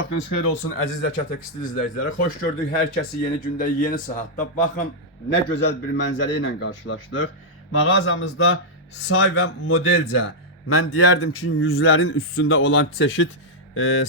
Vaxtınız xeyir olsun əziz Zəkat Tekstil izləyiciləri. Xoş gördük hər kəsi yeni gündə, yeni saatda. Baxın nə gözəl bir mənzərə ilə qarşılaşdıq. Mağazamızda say və modelcə, mən deyərdim ki, yüzlərin üstündə olan çeşid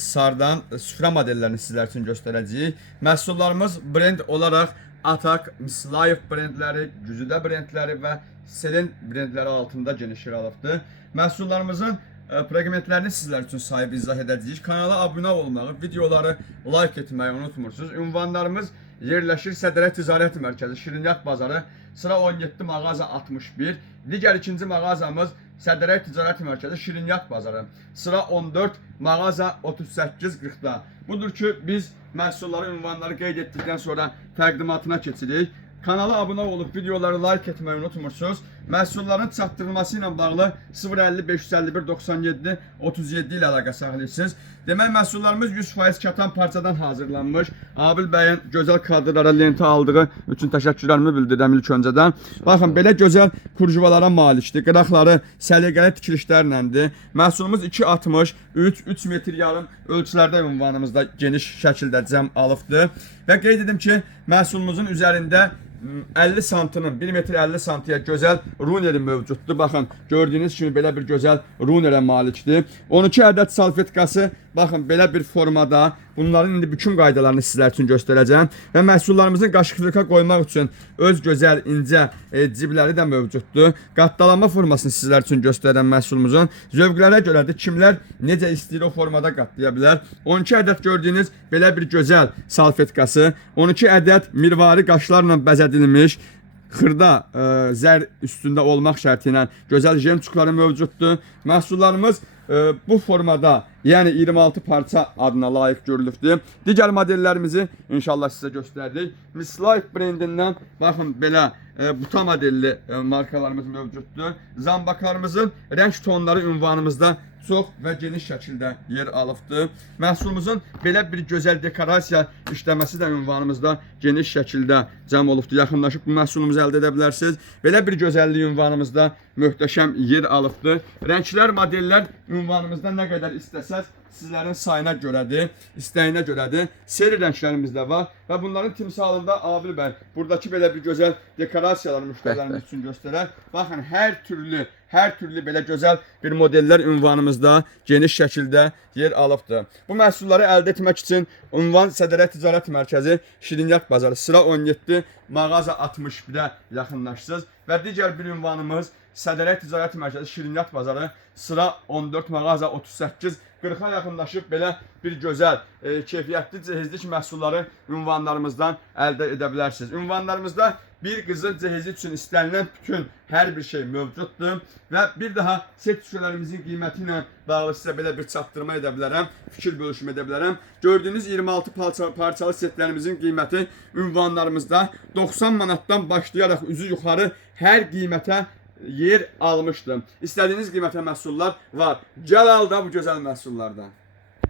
sardan süfrə modellərini sizlər üçün göstərəcəyik. Məhsullarımız brend olaraq Atak, Mislayev brendləri, Güzüdə brendləri və Selin brendləri altında geniş yer alıbdır. Məhsullarımızın fragmentlərini sizlər üçün sahib izah edəcəyik. Kanala abunə olmağı, videoları like etməyi unutmursunuz. Ünvanlarımız yerləşir Sədrə Ticarət Mərkəzi, Şirinyat Bazarı, sıra 17 mağaza 61. Digər ikinci mağazamız Sədrə Ticarət Mərkəzi, Şirinyat Bazarı, sıra 14 mağaza 38-40'da. Budur ki, biz məhsulları, ünvanları qeyd etdikdən sonra təqdimatına keçirik. Kanala abunə olub videoları like etməyi unutmursunuz. Məhsulların çatdırılması ilə bağlı 050 551 97 37 ilə əlaqə saxlayırsınız. Demək, məhsullarımız 100% katan parçadan hazırlanmış. Abil bəyin gözəl kadrlara lenti aldığı üçün təşəkkürlərimi bildirirəm ilk öncədən. Baxın, belə gözəl kurjuvalara malikdir. Qıraqları səliqəli tikilişlərləndir. Məhsulumuz 2.60, 3 metr yarım ölçülərdə ünvanımızda geniş şəkildə cəm alıbdır. Və qeyd edim ki, məhsulumuzun üzərində 50 santının 1 metr 50 santiyə gözəl runeri mövcuddur. Baxın, gördüyünüz kimi belə bir gözəl runerə malikdir. 12 ədəd salfetkası, baxın, belə bir formada. Bunların indi bütün qaydalarını sizlər üçün göstərəcəm. Və məhsullarımızın qaşıqlıqa qoymaq üçün öz gözəl, incə cibləri də mövcuddur. Qatdalanma formasını sizlər üçün göstərən məhsulumuzun zövqlərə görədir. Kimlər necə istəyir o formada qatlaya bilər. 12 ədəd gördüyünüz belə bir gözəl salfetkası. 12 ədəd mirvari qaşlarla bəzədilmiş, xırda zər üstündə olmaq şərti ilə gözəl jemçukları mövcuddur. Məhsullarımız bu formada, yəni 26 parça adına layiq görülübdür. Digər modellərimizi inşallah sizə göstərdik. Mislayev brendindən baxın, belə buta modelli markalarımız mövcuddur. Zambaklarımızın rəng tonları ünvanımızda çox və geniş şəkildə yer alıbdır. Məhsulumuzun belə bir gözəl dekorasiya işləməsi də ünvanımızda geniş şəkildə cəm olubdur. Yaxınlaşıb bu məhsulumuzu əldə edə bilərsiniz. Belə bir gözəllik ünvanımızda möhtəşəm yer alıbdır. Rənglər, modellər ünvanımızda nə qədər istəsəz sizlərin sayına görədir, istəyinə görədir. Seri rənglərimiz də var və bunların timsalında Abil bəy buradakı belə bir gözəl dekorasiyalar müştərilərimiz üçün göstərər. Baxın, hər türlü belə gözəl bir modellər ünvanımızda geniş şəkildə yer alıbdır. Bu məhsulları əldə etmək üçün ünvan Sədrə Ticarət Mərkəzi, Şirinyat Bazarı, sıra 17 mağaza 61-ə yaxınlaşsınız və digər bir ünvanımız Sədrə Ticarət Mərkəzi, Şirinyat Bazarı, sıra 14 mağaza 38 40'a yaxınlaşıb belə bir gözəl, keyfiyyətli cehizlik məhsulları ünvanlarımızdan əldə edə bilərsiniz. Ünvanlarımızda bir qızıl cehizi üçün istənilən bütün hər bir şey mövcuddur və bir daha set şüşələrimizin qiyməti ilə bağlı sizə belə bir çatdırma edə bilərəm, fikir bölüşümü edə bilərəm. Gördüyünüz 26 parçalı setlərimizin qiyməti ünvanlarımızda 90 manatdan başlayaraq üzü yuxarı hər qiymətə yer almışdım. İstədiyiniz qiymətə məhsullar var. Gəl al da bu gözəl məhsullardan.